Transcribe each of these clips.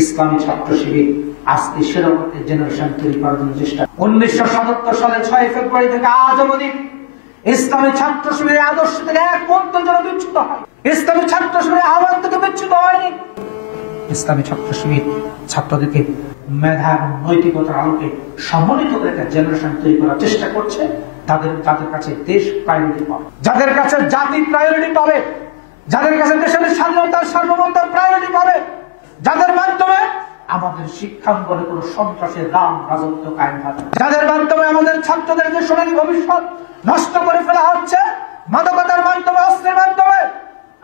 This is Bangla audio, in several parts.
ইসলামী ছাত্র শিবির আজকে সেরকম একটা জেনারেশন তৈরি করার জন্য চেষ্টা। 1977 সালে 6 ফেব্রুয়ারি থেকে আজ অবধি ইসলামী ছাত্র শিবিরের আদর্শ থেকে এক মুহূর্তের জন্য বিচ্যুত হয়। ইসলামী ছাত্র শিবিরের আহ্বান থেকে বিচ্যুত হয়নি। ইসলামী ছাত্র শিবির ছাত্রদেরকে মেধা এবং নৈতিকতার আলোকে সম্মানিত করে একটা জেনারেশন তৈরি করার চেষ্টা করছে। যাদের কাছে দেশ প্রায়োরিটি পাবে, যাদের কাছে জাতি প্রায়োরিটি পাবে, যাদের কাছে দেশের স্বাধীনতা সার্বভৌমত্ব প্রায়োরিটি পাবে, যাদের মাধ্যমে আমাদের শিক্ষাঙ্গনে কোনো সন্ত্রাসের রাজত্ব কায়েম হবে, যাদের মাধ্যমে আমাদের ছাত্রদের যে সোনালী ভবিষ্যৎ নষ্ট করে ফেলা হচ্ছে মাদকতার মাধ্যমে, অস্ত্রের মাধ্যমে,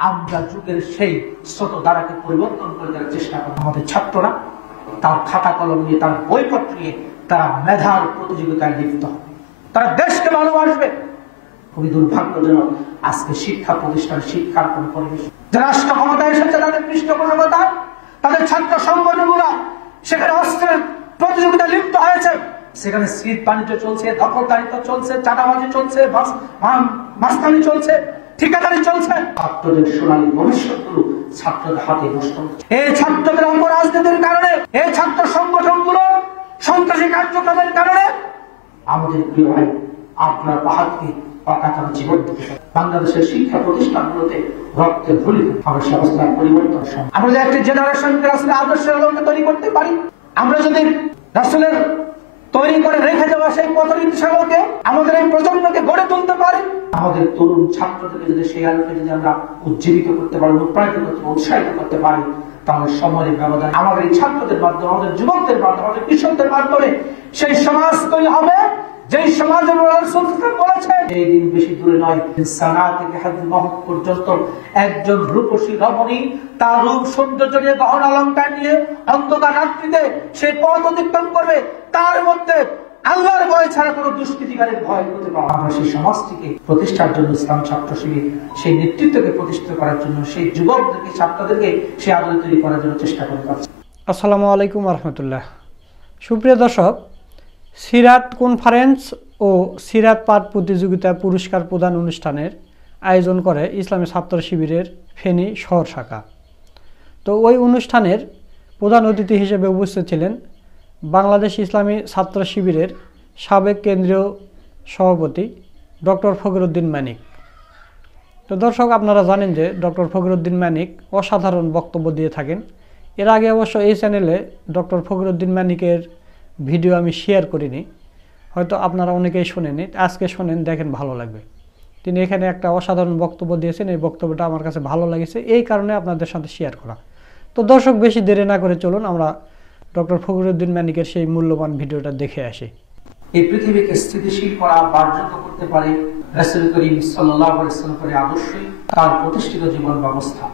আমরা যুগের সেই স্রোত ধারাকে পরিবর্তন করে দেওয়ার চেষ্টা করব। আমাদের ছাত্ররা তার খাতা কলম নিয়ে, তার বইপত্র নিয়ে তারা মেধার প্রতিযোগিতায় লিপ্ত হবে, তারা দেশকে ভালোবাসবে। খুবই দুর্ভাগ্যজনক আজকে শিক্ষা প্রতিষ্ঠানে শিক্ষার কোন পরিবেশ, যারা রাষ্ট্র ক্ষমতায় এসেছে তাদের পৃষ্ঠপোষকতা, তাদের ছাত্র সংগঠনগুলো সেখানে অস্ত্রের প্রতিযোগিতা লিপ্ত হয়েছে, সেখানে সিট বাণিজ্য চলছে, দখলদারিত্ব চলছে, চাঁদাবাজি চলছে, মাস্তানি চলছে, ঠিকাদারি চলছে। ছাত্রদের সোনালী ভবিষ্যৎগুলো ছাত্রদের হাতে নষ্ট হচ্ছে। এই ছাত্রদের অপরাজনীতির কারণে, এই ছাত্র সংগঠনগুলো সন্ত্রাসী কার্যক্রমের কারণে আমাদের প্রিয় ভাই আপনার বাহাদকে পাকাতার জীবন দিতে হবে। বাংলাদেশের শিক্ষা প্রতিষ্ঠানগুলোতে রক্তের ধুলি আমরা সে অবস্থার পরিবর্তন সম্ভব। আমরা যদি একটা জেনারেশনকে আসলে আদর্শের আলোকে তৈরি করতে পারি, আমরা যদি রাসূলের তৈরি করে রেখে যাওয়া সেই পথ নির্দেশালোকে আমাদের এই প্রজন্মকে গড়ে তুলতে পারি, আমাদের তরুণ ছাত্রদেরকে যদি সেই আলোকে যদি আমরা উজ্জীবিত করতে পারি, অনুপ্রাণিত করতে, উৎসাহিত করতে পারি, তাহলে সময়ের ব্যবধান আমাদের এই ছাত্রদের মাধ্যমে, আমাদের যুবকদের মাধ্যমে, আমাদের কৃষকদের মাধ্যমে সেই সমাজ তৈরি হবে যেই সমাজের রাসূল বলেছে এই দিন বেশি দূরে নয়, সানা থেকে হাজর মহক পর্যন্ত একজন রূপসী রমণী তার রূপ সৌন্দর্য নিয়ে, গহনা অলংকার নিয়ে অন্ধকার রাত্রিতে সে পথ অতিক্রম করবে, তার মধ্যে আল্লাহর ভয় ছাড়া কোনো দুষ্কৃতিকারের ভয় হতে পারে। আমরা সেই সমাজটিকে প্রতিষ্ঠার জন্য ইসলাম ছাত্র শিবির সেই নেতৃত্বকে প্রতিষ্ঠিত করার জন্য, সেই যুবকদেরকে, ছাত্রদেরকে সেই আদর্শ তৈরি করার জন্য চেষ্টা করে যাচ্ছে। আসসালামু আলাইকুম রহমতুল্লাহ। সুপ্রিয় দর্শক, সিরাত কনফারেন্স ও সিরাত পাঠ প্রতিযোগিতা পুরস্কার প্রদান অনুষ্ঠানের আয়োজন করে ইসলামী ছাত্র শিবিরের ফেনী শহর শাখা। তো ওই অনুষ্ঠানের প্রধান অতিথি হিসেবে উপস্থিত ছিলেন বাংলাদেশ ইসলামী ছাত্র শিবিরের সাবেক কেন্দ্রীয় সভাপতি ডক্টর ফখরুদ্দিন মানিক। তো দর্শক, আপনারা জানেন যে ডক্টর ফখরুদ্দিন মানিক অসাধারণ বক্তব্য দিয়ে থাকেন। এর আগে অবশ্য এই চ্যানেলে ডক্টর ফখরুদ্দিন মানিকের ভিডিও আমি শেয়ার করিনি, হয়তো আপনারা অনেকেই শোনেনি, আজকে শোনেন, দেখেন, ভালো লাগবে। তিনি এখানে একটা অসাধারণ বক্তব্য দিয়েছেন, এই বক্তব্যটা আমার কাছে ভালো লেগেছে, এই কারণে আপনাদের সাথে শেয়ার করা। তো দর্শক, বেশি দেরি না করে চলুন আমরা ডক্টর ফখরুদ্দিন মানিকের সেই মূল্যবান ভিডিওটা দেখে আসি। এই পৃথিবীকে স্থিতিশীল করা, বার্ধক্য করতে পারে রাসূল করিম সাল্লাল্লাহু আলাইহি ওয়াসাল্লামের আদর্শই তার প্রতিষ্ঠিত জীবন ব্যবস্থা।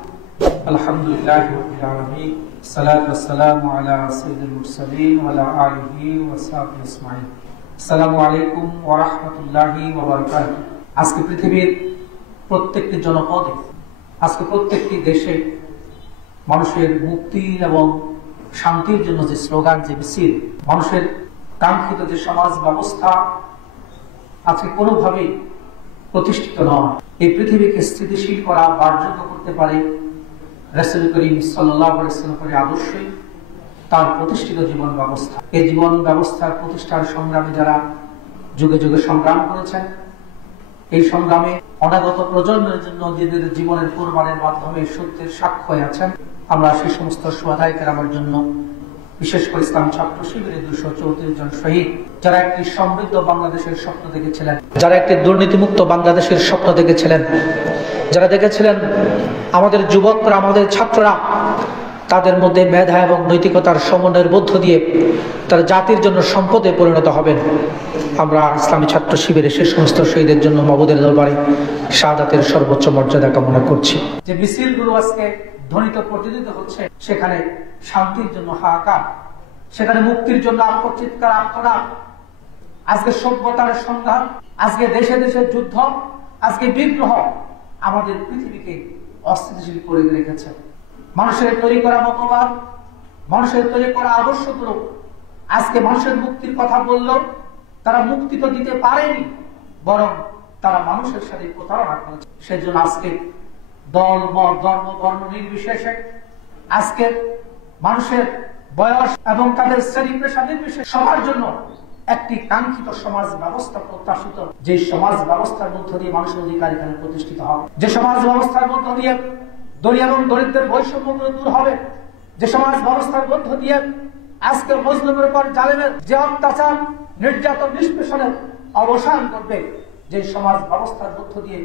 আলহামদুলিল্লাহি রাব্বিল আলামিন, সালাতু ওয়াসসালামু আলা সাইয়্যিদিল মুরসালিন ওয়া আলা আলিহি ওয়া সাহবিহি আজমাইন। আসসালামু আলাইকুম ওয়া রাহমাতুল্লাহি ওয়া বারাকাতুহু। আজকে পৃথিবীর প্রত্যেকটি জনপদে, আজকে প্রত্যেকটি দেশে মানুষের মুক্তি এবং শান্তির জন্য যে স্লোগান, যে মিছিল, মানুষের কাঙ্ক্ষিত যে সমাজ ব্যবস্থা আজকে কোনোভাবেই প্রতিষ্ঠিত নয়। এই পৃথিবীকে স্থিতিশীল করা, বার্ধক্য করতে পারে রাসূল করিম সাল্লাল্লাহু আলাইহি ওয়াসাল্লামের আদর্শই তার প্রতিষ্ঠিত জীবন ব্যবস্থা। এই জীবন ব্যবস্থার প্রতিষ্ঠার সংগ্রামে যারা যুগে যুগে সংগ্রাম করেছেন, এই সংগ্রামে অনাগত প্রজন্মের জন্য নিজেদের জীবনের কোরবানির মাধ্যমে সত্যের সাক্ষ্য হয়ে আছেন। আমরা সেই সমস্ত সুহাদায়ে কেরামের জন্য, বিশেষ করে ইসলাম ছাত্র শিবিরের 234 জন শহীদ, যারা একটি সমৃদ্ধ বাংলাদেশের স্বপ্ন দেখেছিলেন, যারা একটি দুর্নীতিমুক্ত বাংলাদেশের স্বপ্ন দেখেছিলেন, যারা দেখেছিলেন আমাদের যুবকরা, আমাদের ছাত্ররা তাদের মধ্যে মেধা এবং নৈতিকতার সমন্বয়ের মধ্য দিয়ে তারা জাতির জন্য সম্পদে পরিণত হবেন, আমরা ইসলামী ছাত্র শিবিরের সে সমস্ত শহীদের জন্য মাবুদের দরবারে শাহাদাতের সর্বোচ্চ মর্যাদা কামনা করছি। যে মিছিলগুলো আজকে ধ্বনিত প্রতিনিধিত্ব হচ্ছে, সেখানে শান্তির জন্য হাহাকার, সেখানে মুক্তির জন্য আত্মচিৎকার, আত্মনাদ। আজকে সভ্যতার সংগ্রাম, আজকে দেশে দেশে যুদ্ধ, আজকে বিগ্রহ আমাদের পৃথিবীকে অস্থিতিশীল করে রেখেছে। মানুষের তৈরি করা মতবাদ, মানুষের তৈরি করা আদর্শগুলো আজকে মানুষের মুক্তির কথা বলল, তারা মুক্তি তো দিতে পারেনি, বরং তারা মানুষের সাথে প্রতারণা করেছে। সেজন্য আজকে দল, মত, ধর্ম, বর্ণ নির্বিশেষে আজকে মানুষের বয়স এবং তাদের শ্রেণী পেশা নির্বিশেষে সবার জন্য একটি কাঙ্ক্ষিত সমাজ ব্যবস্থা প্রত্যাশিত, যে সমাজ ব্যবস্থার মধ্য দিয়ে মানুষের অধিকার এখানে প্রতিষ্ঠিত হবে, যে সমাজ ব্যবস্থার মধ্য দিয়ে ধনী এবং দরিদ্রের বৈষম্যগুলো দূর হবে, যে সমাজ ব্যবস্থার মধ্য দিয়ে আজকে মুসলিমের উপর জালেমের যে অত্যাচার নির্যাতন নিষ্পেষণের অবসান করবে, যে সমাজ ব্যবস্থার মধ্য দিয়ে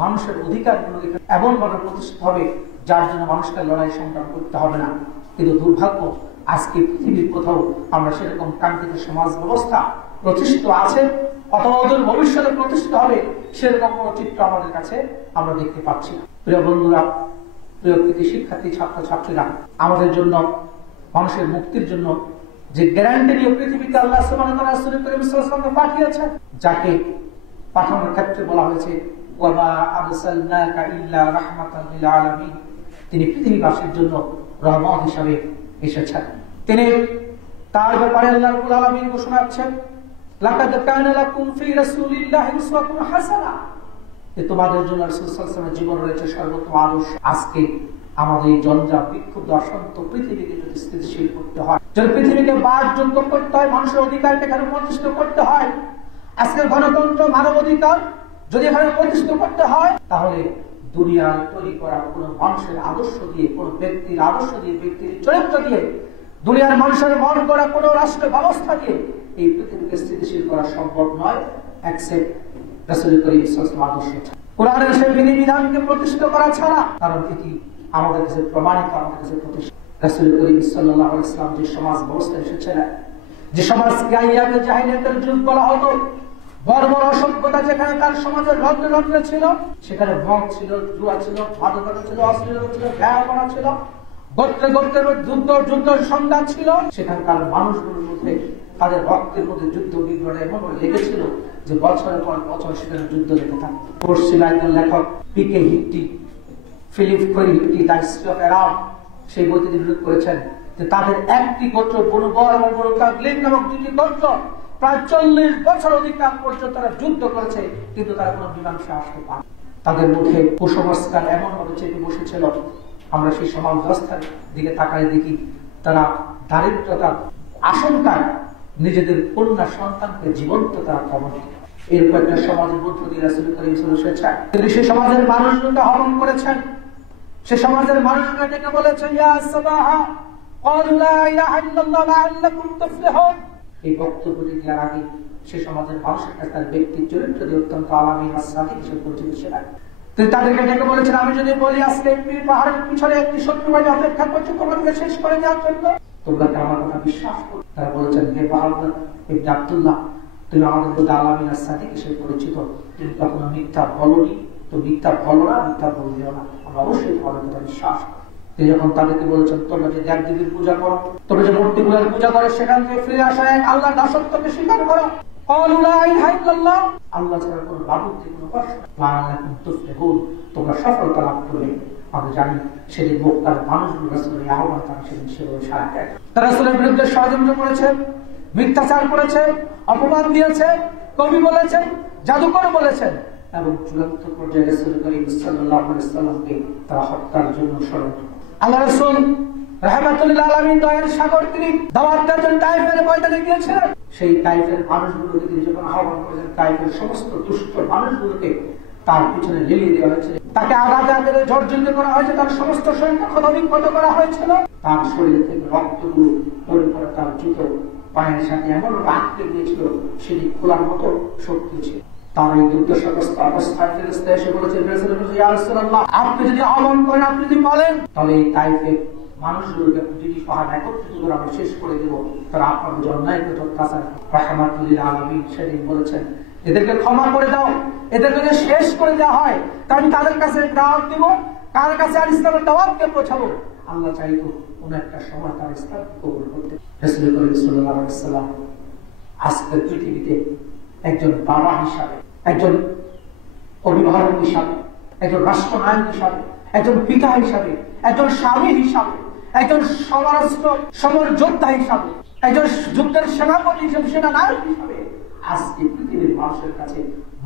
মানুষের অধিকারগুলো এমন ভাবে প্রতিষ্ঠিত হবে যার জন্য মানুষকে লড়াই সংগ্রাম করতে হবে না। কিন্তু দুর্ভাগ্য, আজকে পৃথিবীর কোথাও আমরা সেরকম কাঙ্ক্ষিত সমাজ ব্যবস্থা প্রতিষ্ঠিত আছে অথবা ওদের ভবিষ্যতে প্রতিষ্ঠিত হবে সেরকম কোন চিত্র আমাদের কাছে আমরা দেখতে পাচ্ছি না। প্রিয় বন্ধুরা, প্রিয় কৃতি শিক্ষার্থী ছাত্রছাত্রীরা, আমাদের জন্য মানুষের মুক্তির জন্য যে গ্যারান্টি নিয়ে পৃথিবীতে আল্লাহ সুবহানাহু ওয়া তাআলা রাসূল করিম সাল্লাল্লাহু আলাইহি ওয়াসাল্লামকে পাঠিয়েছেন, যাকে পাঠানোর ক্ষেত্রে বলা হয়েছে ওয়া মা আরসালনাকা ইল্লা রাহমাতাল লিল আলামিন, তিনি পৃথিবীবাসীর জন্য রহমত হিসাবে এসেছেন। তিনি তার ব্যাপারে আল্লাহ রাব্বুল আলামিন ঘোষণা করেছেন, লাকাদ কানা লাকুম ফি রাসূলিল্লাহি উসওয়াতুন হাসানাহ, যে তোমাদের জন্য রাসূল সাল্লাল্লাহু আলাইহি ওয়াসাল্লামের জীবন রয়েছে সর্বোত্তম আদর্শ। আজকে আমাদের এই জঞ্জাল বিক্ষুব্ধ অশান্ত পৃথিবীকে যদি স্থিতিশীল করতে হয়, যদি পৃথিবীকে বাসযোগ্য করতে হয়, মানুষের অধিকারকে এখানে প্রতিষ্ঠিত করতে হয়, আজকের গণতন্ত্র মানব অধিকার যদি এখানে প্রতিষ্ঠিত করতে হয়, তাহলে দুনিয়ার তৈরি করা কোন মানুষের আদর্শ দিয়ে, কোন ব্যক্তির আদর্শ দিয়ে, ব্যক্তির চরিত্র দিয়ে, দুনিয়ার মানুষের মন করা কোন রাষ্ট্র ব্যবস্থা দিয়ে এই পৃথিবীকে স্থিতিশীল করা সম্ভব নয়, এক্সেপ্ট রাসূল করিম সাল্লাল্লাহু আলাইহি ওয়াসাল্লাম আদর্শ, কোরআনের সেই বিধিবিধানকে প্রতিষ্ঠিত করা ছাড়া। কারণ এটি আমাদের কাছে প্রমাণিত, আমাদের কাছে প্রতিষ্ঠিত। রাসূল করিম সাল্লাল্লাহু আলাইহি ওয়াসাল্লাম যে সমাজ ব্যবস্থা এসেছিলেন, যে সমাজকে আইয়ামে জাহিলিয়াতের যুগ বলা হতো, বড় বড় অসভ্যতা যেখানে তার সমাজের রন্ধ্রে রন্ধ্রে ছিল, সেখানে মদ ছিল, জুয়া ছিল, মাদকতা ছিল, অশ্লীলতা ছিল, ব্যয়াপনা ছিল, গোত্রে গোত্রের যুদ্ধ সংঘাত ছিল। সেখানকার মানুষগুলোর মধ্যে তাদের রক্তের মধ্যে যুদ্ধ বিগ্রহ এমন লেগেছিল যে বছরের পর বছর সেখানে যুদ্ধ লেগে থাকে। পড়ছিল একজন লেখক পিকে হিট্টি, ফিলিপ করি Hittite, the history of Arab, সেই বইতে উল্লেখ করেছেন যে তাদের একটি গোত্র বনুবর এবং বনু তাগলিব নামক দুটি গোত্র প্রায় 40 বছর অধিকার পর্যন্ত তারা যুদ্ধ করেছে, কিন্তু তারা কোনো মীমাংসা আসতে পারে। তাদের মধ্যে কুসংস্কার এমন ভাবে চেপে বসেছিল, আমরা সেই সমাজ ব্যবস্থার দিকে তাকালে দেখি তারা দারিদ্রতার আশঙ্কায় নিজেদের কন্যা সন্তানকে জীবন্ত তারা কবর দিত। এরকম একটা সমাজের মধ্য দিয়ে রাসূল করিম সাল্লাল্লাহু আলাইহি ওয়াসাল্লাম তিনি সেই সমাজের মানুষগুলোকে আহ্বান করেছেন, সে সমাজের মানুষগুলো ডেকে বলেছেন, ইয়া সাবাহা ক্বালু লা ইলাহা ইল্লাল্লাহ লাআল্লাকুম তুফলিহুন। এই বক্তব্যটি দেওয়ার আগে সে সমাজের মানুষের কাছে তার ব্যক্তির চরিত্র দিয়ে অত্যন্ত আলামী সাদিক হিসেবে পরিচিত ছিলেন। তিনি তাদেরকে ডেকে বলেছেন, আমি যদি বলি আজকে পাহাড়ের পিছনে একটি শত্রু বাহিনী অপেক্ষা করছে তোমাদেরকে শেষ করে দেওয়ার জন্য, তোমরা কি আমার কথা বিশ্বাস করো? তারা বলেছেন, হে বাহাদুর ইবনে আব্দুল্লাহ, তুমি আমাদের প্রতি আলামী সাদিক হিসেবে পরিচিত, তুমি কখনো মিথ্যা বলনি, তো মিথ্যা বলো না, মিথ্যা বললেও না, আমরা অবশ্যই তোমাদের কথা বিশ্বাস করি। তিনি যখন তাদেরকে বলেছেন, তোমরা যে দেব দেবীর পূজা করো, তোমরা যে মূর্তিগুলোর পূজা করো, সেখান থেকে ফিরে আসা এক আল্লাহর দাসত্বকে স্বীকার করো, আল্লাহ ছাড়া কোনো মাবুদ নেই, কোনো উপাস্য নেই, তোমরা সফলতা লাভ করবে। আমরা জানি সেদিন মক্কার মানুষগুলো রাসূলের আহ্বান তারা সেদিন সেভাবে সাড়া দেয়। তারা রাসূলের বিরুদ্ধে ষড়যন্ত্র করেছে, মিথ্যাচার করেছে, অপমান দিয়েছে, কবি বলেছেন, জাদুকর বলেছেন, এবং চূড়ান্ত পর্যায়ে রাসূল করিম সাল্লাল্লাহু আলাইহি ওয়াসাল্লামকে তারা হত্যার জন্য ষড়যন্ত্র। আল্লাহ রাসূল রাহমাতুল লিল আলামিন দয়ার সাগর তিনি দাওয়াত দেওয়ার তায়েফের ময়দানে গিয়েছিলেন। সেই তায়েফের মানুষগুলোকে তিনি যখন আহ্বান করেছেন, তায়েফের সমস্ত দুষ্ট মানুষগুলোকে তার পিছনে লেলিয়ে দেওয়া হয়েছিল, তাকে আঘাতে আঘাতে জর্জরিত করা হয়েছে, তার সমস্ত শরীরকে ক্ষতবিক্ষত করা হয়েছিল, তার শরীর থেকে রক্তগুলো পড়ে পড়ে তার জুতো পায়ের সাথে এমন আটকে গিয়েছিল, সেটি খোলার মতো শক্তি ছিল। তার এই দুর্দশাগ্রস্ত অবস্থায় ফেরেশতা এসে বলেছেন, ইয়া রাসূলুল্লাহ, আপনি যদি আহ্বান করেন, আপনি যদি বলেন, তাহলে এই তায়েফের মানুষগুলোকে যদি পাহাড় একত্রিত করে আমরা শেষ করে দেব, তারা আপনার যে অন্যায় অত্যাচার। রাহমাতুল লিল আলামিন সেদিন বলেছেন, এদেরকে ক্ষমা করে দাও, এদেরকে যদি শেষ করে দেওয়া হয় তাহলে তাদের কাছে দাওয়াত দিব, কার কাছে আর ইসলামের দাওয়াতকে পৌঁছাবো। আল্লাহ চাইতো কোন একটা সময় তার ইসলামকে কবুল করতে। রাসূল করিম সাল্লাল্লাহু আলাইহি ওয়াসাল্লাম আজকের পৃথিবীতে একজন বাবা হিসাবে, একজন অভিভাবক হিসাবে, একজন রাষ্ট্রনায়ক হিসাবে, একজন পিতা হিসাবে, একজন স্বামী হিসাবে, একজন সমরাস্ত্র সমর যোদ্ধা হিসাবে, একজন যুদ্ধের সেনাপতি হিসাবে, সেনানায়ক হিসাবে আজকে পৃথিবীর মানুষের কাছে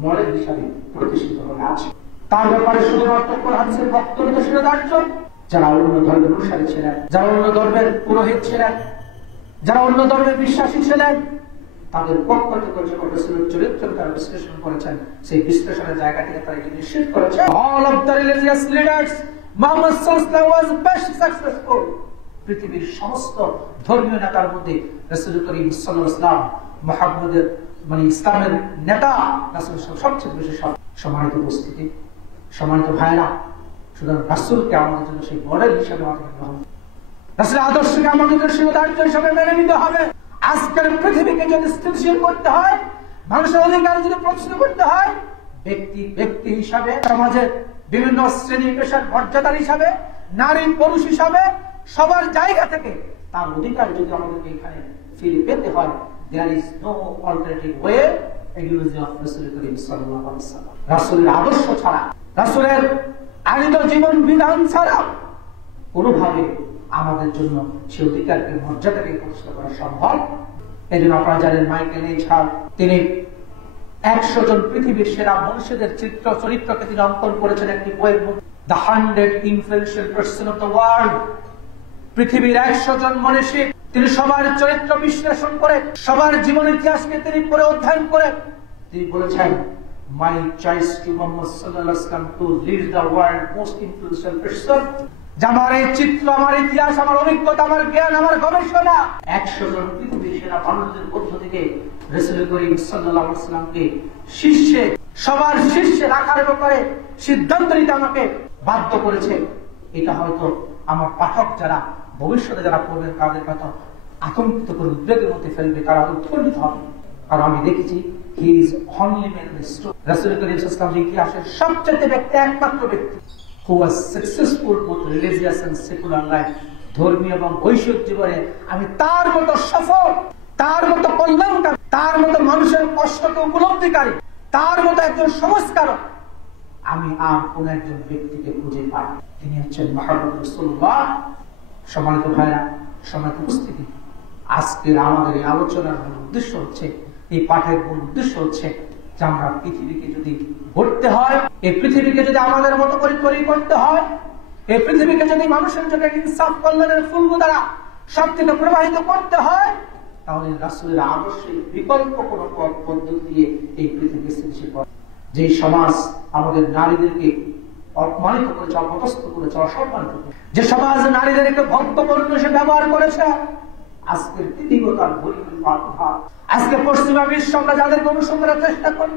মডেল হিসাবে প্রতিষ্ঠিত হয়ে আছে। তার ব্যাপারে শুধুমাত্র কোরআনের বক্তব্য শিরোধার্য, যারা অন্য ধর্মের অনুসারী ছিলেন, যারা অন্য ধর্মের পুরোহিত ছিলেন, যারা অন্য ধর্মের বিশ্বাসী ছিলেন, তাদের পক্ষ থেকে যখন রাসূলের চরিত্র তারা বিশ্লেষণ করেছেন, সেই বিশ্লেষণের জায়গা থেকে তারা এটি নিশ্চিত করেছে all of the religious leaders Muhammad sallallahu was best successful. পৃথিবীর সমস্ত ধর্মীয় নেতার মধ্যে রাসূল করিম সাল্লাল্লাহু আলাইহি ওয়াসাল্লাম মুহাম্মদের ইসলামের নেতা রাসূল সবচেয়ে বেশি সম্মানিত উপস্থিতি, সম্মানিত ভাইরা। সুতরাং রাসূলকে আমাদের জন্য সেই মডেল হিসেবে আমাদের গ্রহণ, রাসূলের আদর্শকে আমাদের জন্য উদাহরণ হিসেবে মেনে নিতে হবে। আজকের পৃথিবীকে যদি স্থিতিশীল করতে হয়, মানুষের অধিকার যদি প্রতিষ্ঠিত করতে হয়, ব্যক্তি হিসাবে, সমাজের বিভিন্ন শ্রেণী পেশার মর্যাদার হিসাবে, নারী পুরুষ হিসাবে সবার জায়গা থেকে তার অধিকার যদি আমাদেরকে এখানে ফিরে পেতে হয়, there is no alternative way এগুলোজি অফ রাসূল করিম সাল্লাল্লাহু আলাইহি ওয়াসাল্লাম। রাসূলের আদর্শ ছাড়া, রাসূলের আনিত জীবন বিধান ছাড়া কোনোভাবে আমাদের জন্য সে অধিকারকে মর্যাদাকে প্রতিষ্ঠা করা সম্ভব। এই জন্য আপনারা জানেন মাইকেল এইচ হার্ট, তিনি 100 জন পৃথিবীর সেরা মনীষীদের চরিত্রকে তিনি অঙ্কন করেছেন একটি বইয়ের মধ্যে, the 100 influential person of the world. পৃথিবীর 100 জন মনীষী, তিনি সবার চরিত্র বিশ্লেষণ করে, সবার জীবন ইতিহাসকে তিনি পড়ে অধ্যয়ন করে তিনি বলেছেন, মাই চয়েস টু মুহাম্মদ সাল্লাল্লাহু আলাইহি ওয়াসাল্লাম to lead the world most influential person. আমার এই চিত্র, আমার ইতিহাস, আমার অভিজ্ঞতা, আমার জ্ঞান, আমার গবেষণা 100 জন পৃথিবীর সেরা মানুষদের পক্ষ থেকে রাসূল করিম সাল্লাল্লাহু আলাইহি ওয়াসাল্লামকে শীর্ষে, সবার শীর্ষে রাখার ব্যাপারে সিদ্ধান্ত নিতে আমাকে বাধ্য করেছে। এটা হয়তো আমার পাঠক যারা ভবিষ্যতে যারা পড়বেন তাদের কথা আতঙ্কিত করে উদ্বেগের মধ্যে ফেলবে, তারা উৎফুল্লিত হবে। আর আমি দেখেছি he is only man in the story. রাসূল করিম সাল্লাল্লাহু আলাইহি ওয়াসাল্লাম ইতিহাসের সবচেয়ে একমাত্র ব্যক্তি who was successful both religious and secular life, ধর্মীয় এবং বৈশ্বিক জীবনে আমি তার মতো সফল, তার মতো কল্যাণকারী, তার মতো মানুষের কষ্টকে উপলব্ধিকারী, তার মতো একজন সংস্কারক আমি আর কোন একজন ব্যক্তিকে খুঁজে পাই। তিনি হচ্ছেন মুহাম্মদ রাসূলুল্লাহ। সম্মানিত ভাইরা, সম্মানিত উপস্থিতি, আজকের আমাদের এই আলোচনার মূল উদ্দেশ্য হচ্ছে, এই পাঠের মূল উদ্দেশ্য হচ্ছে যে আমরা পৃথিবীকে যদি গড়তে হয়, এই পৃথিবীকে যদি আমাদের মতো করে তৈরি করতে হয়, এই পৃথিবীকে যদি মানুষের জন্য ইনসাফ কল্যাণের ফুলগো দ্বারা সব থেকে প্রবাহিত করতে হয়, তাহলে রাসূলের আদর্শের বিকল্প কোন পথ পদ্ধতি দিয়ে এই পৃথিবী সৃষ্টি করে। যে সমাজ আমাদের নারীদেরকে অপমানিত করেছে, অপদস্থ করেছে, অসম্মানিত করেছে, যে সমাজ নারীদেরকে ভক্তপূর্ণ সে ব্যবহার করেছে, আজকের পৃথিবীতার আজকে পশ্চিমা বিশ্ব আমরা যাদেরকে অনুসরণ করার চেষ্টা করি,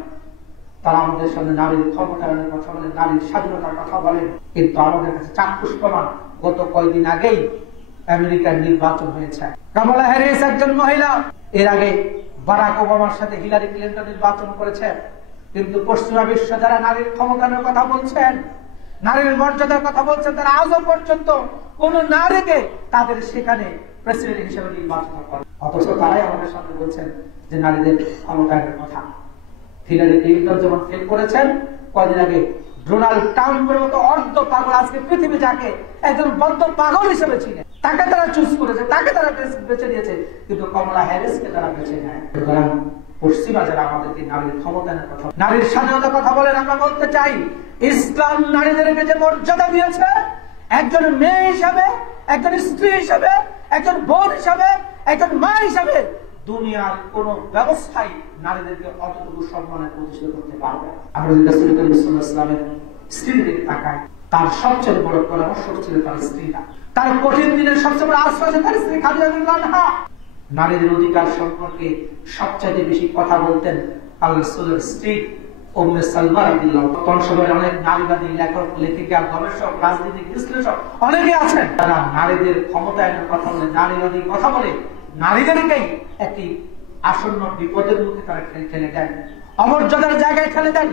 তারা আমাদের সামনে নারীর ক্ষমতায়নের কথা বলে, নারীর স্বাধীনতার কথা বলে, কিন্তু আমাদের কাছে চাক্ষুষ প্রমাণ গত কয়েকদিন আগেই আমেরিকার নির্বাচন হয়েছে। কামালা হ্যারিস একজন মহিলা, এর আগে বারাক ওবামার সাথে হিলারি ক্লিন্টন নির্বাচন করেছে, কিন্তু পশ্চিমা বিশ্ব যারা নারীর ক্ষমতায়নের কথা বলছেন, নারীর মর্যাদার কথা বলছেন, তারা আজও পর্যন্ত কোন নারীকে তাদের সেখানে প্রেসিডেন্ট হিসেবে নির্বাচন করে, অথচ তারাই আমাদের সামনে বলছেন যে নারীদের ক্ষমতায়নের কথা। হিলারি ক্লিন্টন যেমন ফেল করেছেন, কয়েকদিন আগে ডোনাল্ড ট্রাম্পের মতো অর্ধ পাগল, আজকে পৃথিবী যাকে একজন বদ্ধ পাগল হিসেবে চিনে, তাকে তারা চুজ করেছে, তাকে তারা বেছে নিয়েছে, কিন্তু কমলা হ্যারিসকে তারা বেছে নেয়। সুতরাং পশ্চিমা যারা আমাদেরকে নারীর ক্ষমতায়নের কথা, নারীর স্বাধীনতার কথা বলেন, আমরা বলতে চাই ইসলাম নারীদেরকে যে মর্যাদা দিয়েছে, একজন মেয়ে হিসাবে, একজন স্ত্রী হিসাবে, একজন বোন হিসাবে, একজন মা হিসাবে, দুনিয়ার কোন ব্যবস্থাই নারীদেরকে অতটুকু সম্মানে প্রতিষ্ঠিত করতে পারবে। আমরা যদি রাসূল করিম সাল্লাল্লাহু আলাইহি ওয়াসাল্লামের স্ত্রীর দিকে তাকাই, তার সবচেয়ে বড় পরামর্শ ছিল তার স্ত্রীরা, তার কঠিন দিনের সবচেয়ে বড় আশ্রয় তার স্ত্রী খাদিজা রাদিয়াল্লাহু আনহা। নারীদের অধিকার সম্পর্কে সবচেয়ে বেশি কথা বলতেন আল্লাহর রাসূলের স্ত্রী উম্মে সালমা রাদিয়াল্লাহু আনহা। তখন সময় অনেক নারীবাদী লেখক, লেখিকা, গবেষক, রাজনীতিক বিশ্লেষক অনেকে আছেন, তারা নারীদের ক্ষমতায়নের কথা বলে, নারীবাদী কথা বলে, নারীদেরকেই একটি আসন্ন বিপদের মুখে তারা ঠেলে দেন, অমর্যাদার জায়গায় ঠেলে দেন,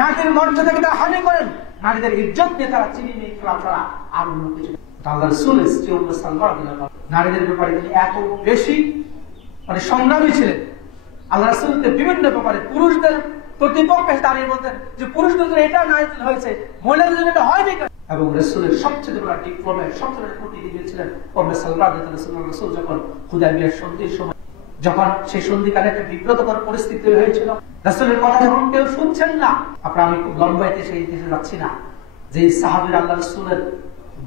নারীর মর্যাদাকে তারা হানি করেন, নারীদের ইজ্জত নিয়ে তারা চিনি নিয়ে খেলা ছাড়া আর অন্য কিছু। আল্লাহর রাসূলের স্ত্রী উম্মে সালমা রাদিয়াল্লাহু আনহা নারীদের ব্যাপারে তিনি এত বেশি সংগ্রামী ছিলেন। আল্লাহ রাসূলকে বিভিন্ন ব্যাপারে পুরুষদের প্রতিপক্ষে দাঁড়িয়ে বলতেন যে পুরুষদের জন্য এটা নাজিল হয়েছে, মহিলাদের জন্য এটা হয়নি। এবং রাসূলের সবচেয়ে বড় ডিপ্লোমেট, সবচেয়ে বড় প্রতিনিধি ছিলেন উম্মে সালমা রাদিয়াল্লাহু আনহা। রাসূল যখন হুদায়বিয়ার সন্ধির সময়, যখন সেই সন্ধিকালে একটা বিব্রতকর পরিস্থিতি হয়েছিল, রাসূলের কথা যখন কেউ শুনছেন না, আপনারা, আমি খুব লম্বাইতে সেই দেশে যাচ্ছি না, যে সাহাবীরা আল্লাহ রাসূলের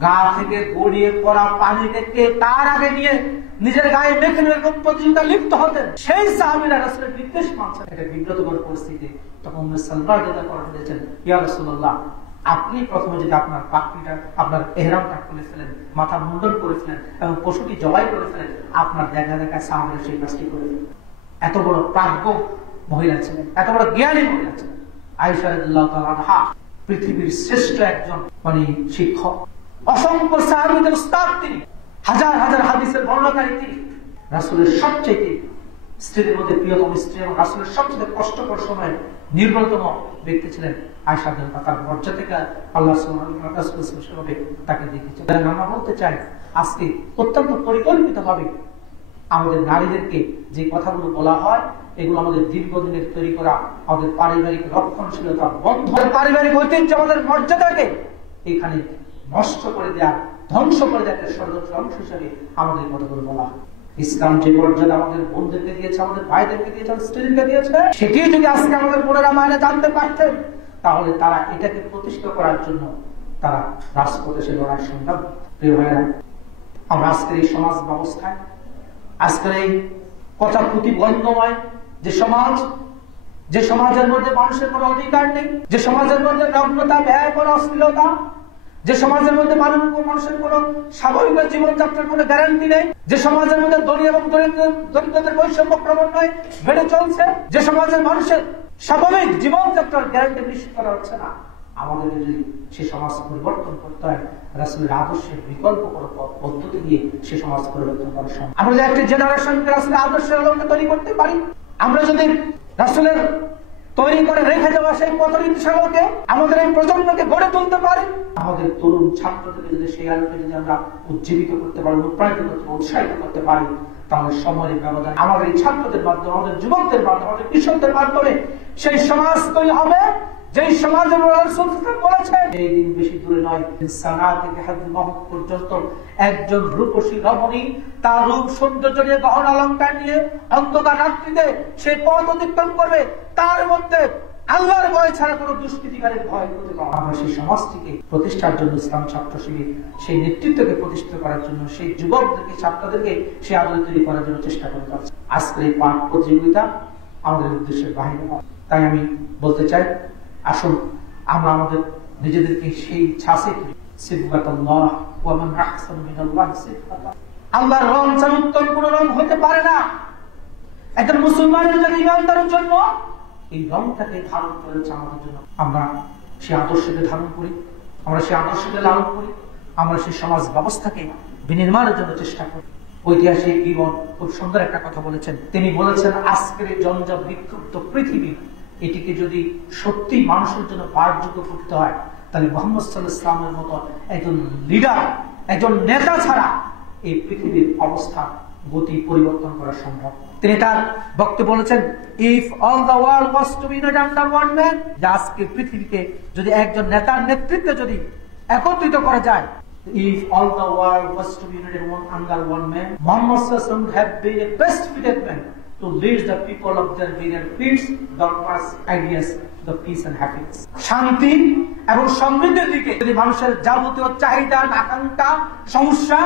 গা থেকে গড়িয়ে পড়া পানিটাকে তার আগে নিয়ে নিজের গায়ে মেখে এরকম প্রতিযোগিতা লিপ্ত হতেন। সেই সাহাবীরা রাসূলের নির্দেশ মানছেন। এটা বিব্রতকর পরিস্থিতি। তখন উম্মে সালমা যেটা করেছেন, ইয়া রাসূলুল্লাহ, আপনি প্রথমে যদি আপনার পাগড়িটা, আপনার ইহরামটা খুলে ফেলেন, মাথা মুন্ডন করে ফেলেন এবং পশুটি জবাই করে ফেলেন, আপনার দেখা দেখা সাহাবীরা সেই কাজটি করে ফেলেন। এত বড় প্রাজ্ঞ মহিলা ছিলেন, এত বড় জ্ঞানী মহিলা ছিলেন আয়েশা রাদিয়াল্লাহু তাআলা আনহা। পৃথিবীর শ্রেষ্ঠ একজন শিক্ষক, অসংখ্য সাহাবীদের উস্তাদ তিনি, হাজার হাজার হাদিসের বর্ণনাকারী তিনি, রাসূলের সবচেয়ে স্ত্রীদের মধ্যে প্রিয়তম স্ত্রী এবং রাসূলের সবচেয়ে কষ্টকর সময়ে নির্ভরতম ব্যক্তি ছিলেন আয়েশা রাদিয়াল্লাহু তাআলা। তার মর্যাদা থেকে আল্লাহ সুবহানাহু ওয়া তাআলা তাকে দিয়েছেন। আমরা বলতে চাই, আজকে অত্যন্ত পরিকল্পিতভাবে আমাদের নারীদেরকে যে কথাগুলো বলা হয়, এগুলো আমাদের দীর্ঘদিনের তৈরি করা আমাদের পারিবারিক রক্ষণশীলতা বন্ধ, পারিবারিক ঐতিহ্য, আমাদের মর্যাদাকে এখানে নষ্ট করে দেয়া, ধ্বংস করে দেওয়ার ষড়যন্ত্র অংশ হিসেবে আমাদের কথাগুলো বলা হয়। ইসলাম যে মর্যাদা আমাদের বোনদেরকে দিয়েছে, আমাদের ভাইদেরকে দিয়েছে, আমাদের স্ত্রীদেরকে দিয়েছে, সেটি যদি আজকে আমাদের বোনেরা মায়েরা জানতে পারতেন, তাহলে তারা এটাকে প্রতিষ্ঠা করার জন্য তারা রাজপথে সে লড়াই সংগ্রাম। প্রিয় ভাইরা, আমরা আজকের এই সমাজ ব্যবস্থায়, আজকের এই কথা প্রতিবন্ধময় যে সমাজ, যে সমাজের মধ্যে মানুষের কোনো অধিকার নেই, যে সমাজের মধ্যে নগ্নতা, ব্যয় করা, অশ্লীলতা, যে সমাজের মধ্যে মানুষের কোনো স্বাভাবিক জীবনযাত্রার কোনো গ্যারান্টি নেই, যে সমাজের মধ্যে ধনী এবং দরিদ্রদের বৈষম্য ক্রমান্বয়ে বেড়ে চলছে, যে সমাজের মানুষের স্বাভাবিক জীবনযাত্রার গ্যারান্টি নিশ্চিত করা হচ্ছে না, আমাদের যদি সে সমাজ পরিবর্তন করতে হয়, রাসূলের আদর্শের বিকল্প কোনো পদ্ধতি দিয়ে সে সমাজ পরিবর্তন করা সম্ভব। আমরা যদি একটা জেনারেশনকে রাসূলের আদর্শের আলোকে তৈরি করতে পারি, আমরা যদি রাসূলের তৈরি করে রেখে যাওয়া সেই পথ নির্দেশালোকে আমাদের এই প্রজন্মকে গড়ে তুলতে পারি, আমাদের তরুণ ছাত্রদেরকে যদি সেই আলোকে যদি আমরা উজ্জীবিত করতে পারি, অনুপ্রাণিত করতে, উৎসাহিত করতে পারি, তাহলে সময়ের ব্যবধান আমাদের এই ছাত্রদের মাধ্যমে, আমাদের যুবকদের মাধ্যমে, আমাদের কৃষকদের মাধ্যমে সেই সমাজ তৈরি হবে, যেই সমাজের রাসূল বলেছেন এই দিন বেশি দূরে নয়, সানা থেকে হাজর মহক পর্যন্ত একজন রূপসী রমণী তার রূপ সৌন্দর্য নিয়ে, গহনা অলংকার নিয়ে অন্ধকার রাত্রিতে সে পথ অতিক্রম করবে, তার মধ্যে আল্লাহর ভয় ছাড়া কোনো দুষ্কৃতিকারের ভয় করতে পারে। আমরা সেই সমাজটিকে প্রতিষ্ঠার জন্য ইসলাম ছাত্র শিবির সেই নেতৃত্বকে প্রতিষ্ঠা করার জন্য, সেই যুবকদেরকে, ছাত্রদেরকে সেই আদল তৈরি করার জন্য চেষ্টা করে যাচ্ছে। আজকের এই পাঠ প্রতিযোগিতা আমাদের উদ্দেশ্যের বাহিরে নয়। তাই আমি বলতে চাই, আসুন আমরা আমাদের নিজেদেরকে সেই ছাঁচে সিফাতুল্লাহ ওয়া মান আহসানু মিনাল্লাহি সিফাতান, আল্লাহর রং ছাড়া উত্তম কোনো রং হতে পারে না। একজন মুসলমানের জন্য, ইমানদারের জন্য এই রংটাকে ধারণ করেছে আমাদের জন্য। আমরা সেই আদর্শকে ধারণ করি, আমরা সেই আদর্শকে লালন করি, আমরা সেই সমাজ ব্যবস্থাকে বিনির্মাণের জন্য চেষ্টা করি। ঐতিহাসিক জীবন খুব সুন্দর একটা কথা বলেছেন। তিনি বলেছেন, আজকের জঞ্জাল বিক্ষুব্ধ পৃথিবী, এটিকে যদি সত্যি মানুষের জন্য পাঠযোগ্য করতে হয়, তাহলে মুহাম্মদ সাল্লাল্লাহু আলাইহি ওয়াসাল্লামের মতো একজন লিডার, একজন নেতা ছাড়া এই পৃথিবীর অবস্থা গতি পরিবর্তন করা সম্ভব। তিনি তার বক্তব্যে বলেছেন, if all the world was to be united under one man, আজকে পৃথিবীকে যদি একজন নেতার নেতৃত্বে যদি একত্রিত করা যায়, if all the world was to be united under one man, Muhammad sallallahu alaihi wasallam would have been a best fitted man to lead the people of their various creeds, dogmas, ideas, the peace and happiness. শান্তি এবং সমৃদ্ধির দিকে যদি মানুষের যাবতীয় চাহিদা, আকাঙ্ক্ষা, সমস্যা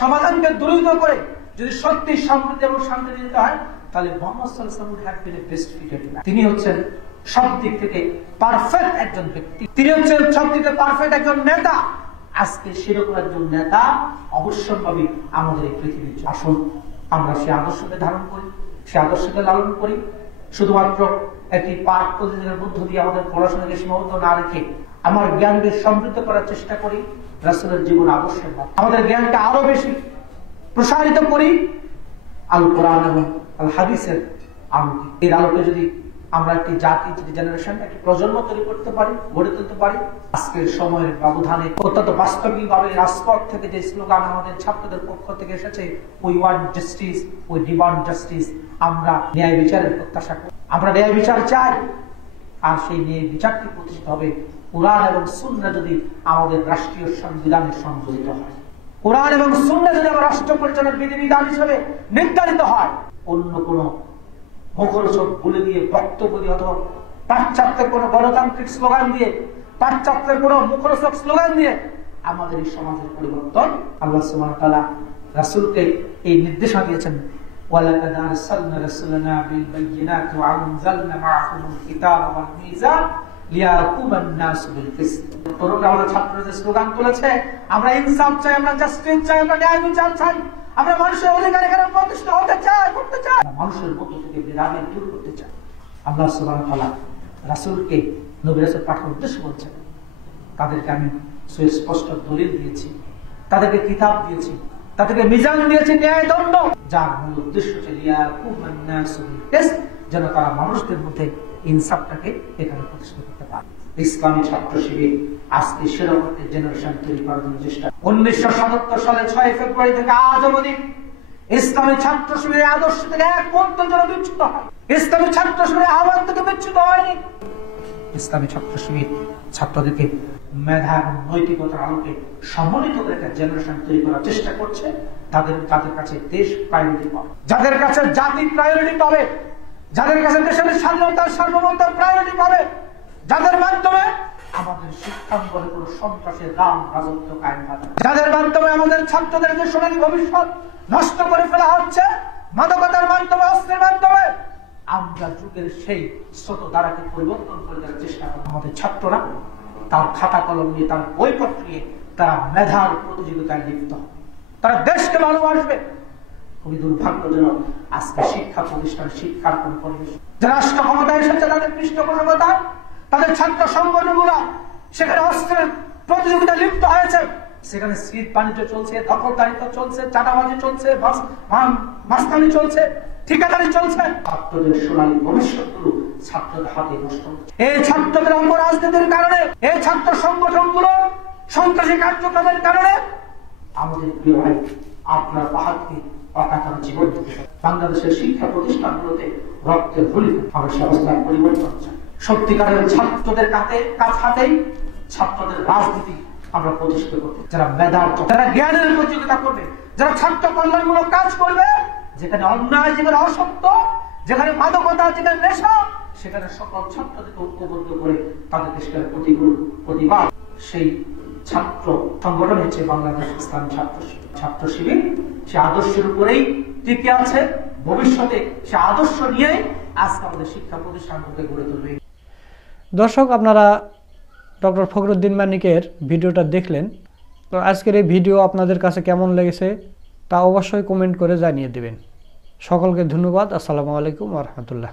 সমাধানকে দূরীভূত করে যদি সত্যি সমৃদ্ধি এবং শান্তি দিতে হয়, তাহলে মুহাম্মদ সাল্লাল্লাহু আলাইহি ওয়াসাল্লাম would have been a best fitted man. তিনি হচ্ছেন সব দিক থেকে পারফেক্ট একজন ব্যক্তি, তিনি হচ্ছেন সব দিক থেকে পারফেক্ট একজন নেতা। আজকে সেরকম একজন নেতা অবশ্যভাবে আমাদের এই পৃথিবীর। আসুন আমরা সেই আদর্শকে ধারণ করি, সেই আদর্শকে লালন করি। শুধুমাত্র একটি পাঠ প্রতিদিনের মধ্য দিয়ে আমাদের পড়াশোনাকে সীমাবদ্ধ না রেখে আমার জ্ঞানকে সমৃদ্ধ করার চেষ্টা করি রাসূলের জীবন আদর্শের মাধ্যমে। আমাদের জ্ঞানকে আরো বেশি প্রসারিত করি আল কোরআন এবং আল হাদিসের আলোকে। এর আলোকে যদি আমরা একটি জাতি, একটি জেনারেশন, একটি প্রজন্ম তৈরি করতে পারি, গড়ে তুলতে পারি, আজকের সময়ের ব্যবধানে অত্যন্ত বাস্তবিকভাবে রাজপথ থেকে যে স্লোগান আমাদের ছাত্রদের পক্ষ থেকে এসেছে, we want justice, we demand justice, আমরা ন্যায় বিচারের প্রত্যাশা করি, আমরা ন্যায় বিচার চাই। আর সেই ন্যায় বিচারটি প্রতিষ্ঠিত হবে কোরআন এবং সুন্নাহ যদি আমাদের রাষ্ট্রীয় সংবিধানে সংযোজিত হয়, কোরআন এবং সুন্নাহ যদি আমার রাষ্ট্র পরিচালনার বিধিবিধান হিসেবে নির্ধারিত হয়। অন্য কোনো মুখরোচক বলে দিয়ে, বক্তব্য দিয়ে, অথবা পাশ্চাত্যের কোনো গণতান্ত্রিক স্লোগান দিয়ে, পাশ্চাত্যের কোনো মুখরোচক স্লোগান দিয়ে আমাদের এই সমাজের পরিবর্তন। আল্লাহ সুবহানাহু ওয়া তাআলা রাসূলকে এই নির্দেশনা দিয়েছেন, ওয়ালাকাদ আরসালনা রাসূলানা বিল বায়িনাতি ওয়া আনজালনা মাআহুমুল কিতাবা ওয়াল মিজান লিয়াকুমান নাসু বিল কিসত। তরুণরা আমাদের ছাত্রদের স্লোগান তুলেছে, আমরা ইনসাফ চাই, আমরা জাস্টিস চাই, আমরা ন্যায় বিচার চাই, আমরা মানুষের অধিকার এখানে প্রতিষ্ঠিত হতে চাই, করতে চাই, মানুষের মধ্যে থেকে বিরামের দূর করতে চাই। আল্লাহ সুবহানাহু ওয়া তাআলা রাসূলকে নবী রাসূল পাঠানোর উদ্দেশ্য বলছেন, তাদেরকে আমি সুস্পষ্ট দলিল দিয়েছি, তাদেরকে কিতাব দিয়েছি, তাদেরকে মিজান দিয়েছি, ন্যায় দণ্ড, যার মূল উদ্দেশ্য যেন তারা মানুষদের মধ্যে ইনসাফটাকে এখানে প্রতিষ্ঠিত করতে পারে। ইসলামী ছাত্র শিবির আজকে সেরকম জেনারেশন তৈরি করার জন্য চেষ্টা। 1977 সালে 6 ফেব্রুয়ারি থেকে আজ অবধি ইসলামী ছাত্র শিবিরের আদর্শ থেকে এক পর্যন্ত যেন বিচ্যুত হয়। ইসলামী ছাত্র শিবিরের আহ্বান থেকে বিচ্যুত হয়নি। ইসলামী ছাত্র শিবির ছাত্রদেরকে মেধা এবং নৈতিকতার আলোকে সম্মিলিত করে একটা জেনারেশন তৈরি করার চেষ্টা করছে। তাদের কাছে দেশ প্রায়োরিটি পাবে, যাদের কাছে জাতি প্রায়োরিটি পাবে, যাদের কাছে দেশের স্বাধীনতার সার্বভৌমত্ব প্রায়োরিটি পাবে, যাদের মাধ্যমে আমাদের শিক্ষাঙ্গনে কোনো সন্ত্রাসের রাজত্ব কায়েম হবে, যাদের মাধ্যমে আমাদের ছাত্রদের যে সোনালী ভবিষ্যৎ নষ্ট করে ফেলা হচ্ছে মাদকতার মাধ্যমে, অস্ত্রের মাধ্যমে, আমরা যুগের সেই স্রোত ধারাকে পরিবর্তন করে দেওয়ার চেষ্টা করব। আমাদের ছাত্ররা তার খাতা কলম নিয়ে, তার বইপত্র নিয়ে তারা মেধার প্রতিযোগিতায় লিপ্ত হবে, তারা দেশকে ভালোবাসবে। খুবই দুর্ভাগ্যজনক আজকে শিক্ষা প্রতিষ্ঠান, শিক্ষার কোন পরিবেশ, যারা রাষ্ট্র ক্ষমতায় এসেছে তাদের পৃষ্ঠপোষকতা, তাদের ছাত্র সংগঠনগুলো সেখানে অস্ত্রের প্রতিযোগিতা লিপ্ত হয়েছে, সেখানে সিট বাণিজ্য চলছে, দখলদারিত্ব চলছে, চাঁদাবাজি চলছে, মাস্তানি চলছে, ঠিকাদারি চলছে। ছাত্রদের সোনালী ভবিষ্যৎগুলো ছাত্রদের হাতে নষ্ট হচ্ছে। এই ছাত্রদের অপরাজনীতির কারণে, এই ছাত্র সংগঠনগুলো সন্ত্রাসী কার্যক্রমের কারণে আমাদের প্রিয় ভাই আপনার বাহাদুরি অকাতর জীবন দিতে হবে। বাংলাদেশের শিক্ষা প্রতিষ্ঠানগুলোতে রক্তের হোলিকা আমরা সে অবস্থায় পরিবর্তন চাই। সত্যিকারের ছাত্রদের হাতেই ছাত্রদের রাজনীতি আমরা প্রতিষ্ঠিত করতে, যারা মেধার, যারা জ্ঞানের প্রতিযোগিতা করবে, যারা ছাত্র কল্যাণমূলক কাজ করবে, যেখানে অন্যায়, যেখানে অসত্য, যেখানে মাদকতা, যেখানে নেশা, সেখানে সকল ছাত্রদেরকে ঐক্যবদ্ধ করে তাদেরকে সেখানে প্রতিবাদ, সেই ছাত্র সংগঠন হচ্ছে বাংলাদেশ ইসলামী ছাত্র শিবির। সে আদর্শের উপরেই টিকে আছে, ভবিষ্যতে সে আদর্শ নিয়েই আজকে আমাদের শিক্ষা প্রতিষ্ঠানগুলোকে গড়ে তুলবে। দর্শক, আপনারা ডক্টর ফখরুদ্দিন মানিকের ভিডিওটা দেখলেন। তো আজকের এই ভিডিও আপনাদের কাছে কেমন লেগেছে তা অবশ্যই কমেন্ট করে জানিয়ে দেবেন। সকলকে ধন্যবাদ। আসসালামু আলাইকুম ওয়া রাহমাতুল্লাহ।